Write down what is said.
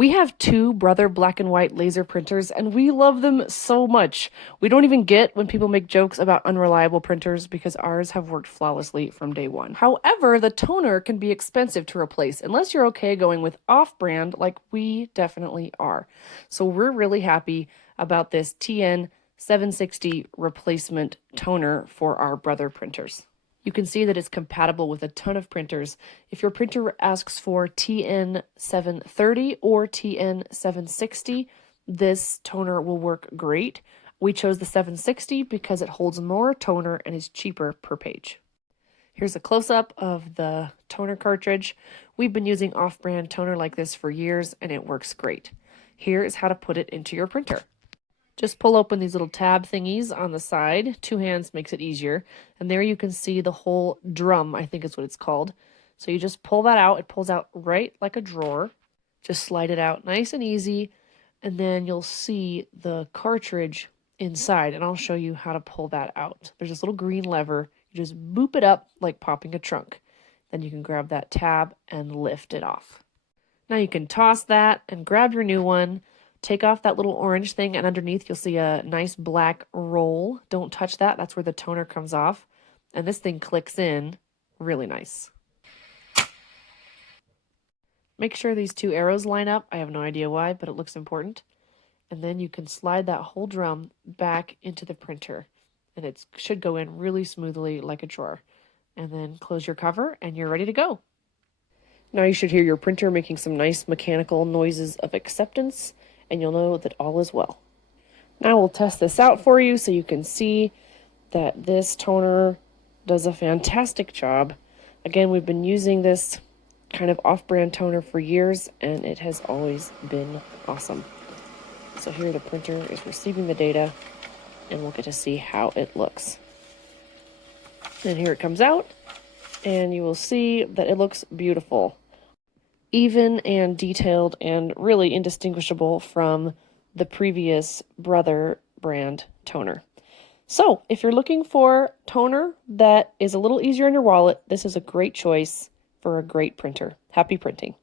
We have two Brother black and white laser printers, and we love them so much. We don't even get when people make jokes about unreliable printers because ours have worked flawlessly from day one. However, the toner can be expensive to replace unless you're okay going with off-brand like we definitely are. So we're really happy about this TN760 replacement toner for our Brother printers. You can see that it's compatible with a ton of printers. If your printer asks for TN730 or TN760, this toner will work great. We chose the 760 because it holds more toner and is cheaper per page. Here's a close-up of the toner cartridge. We've been using off-brand toner like this for years, and it works great. Here is how to put it into your printer. Just pull open these little tab thingies on the side. Two hands makes it easier. And there you can see the whole drum, I think is what it's called. So you just pull that out. It pulls out right like a drawer. Just slide it out nice and easy. And then you'll see the cartridge inside. And I'll show you how to pull that out. There's this little green lever. You just boop it up like popping a trunk. Then you can grab that tab and lift it off. Now you can toss that and grab your new one. Take off that little orange thing, and underneath you'll see a nice black roll. Don't touch that. That's where the toner comes off. And this thing clicks in really nice. Make sure these two arrows line up. I have no idea why, but it looks important. And then you can slide that whole drum back into the printer. And it should go in really smoothly like a drawer. And then close your cover, and you're ready to go. Now you should hear your printer making some nice mechanical noises of acceptance, and you'll know that all is well. Now we'll test this out for you so you can see that this toner does a fantastic job. Again, we've been using this kind of off-brand toner for years, and it has always been awesome. So here the printer is receiving the data, and we'll get to see how it looks. And here it comes out, and you will see that it looks beautiful. Even and detailed and really indistinguishable from the previous Brother brand toner. So if you're looking for toner that is a little easier in your wallet, this is a great choice for a great printer. Happy printing.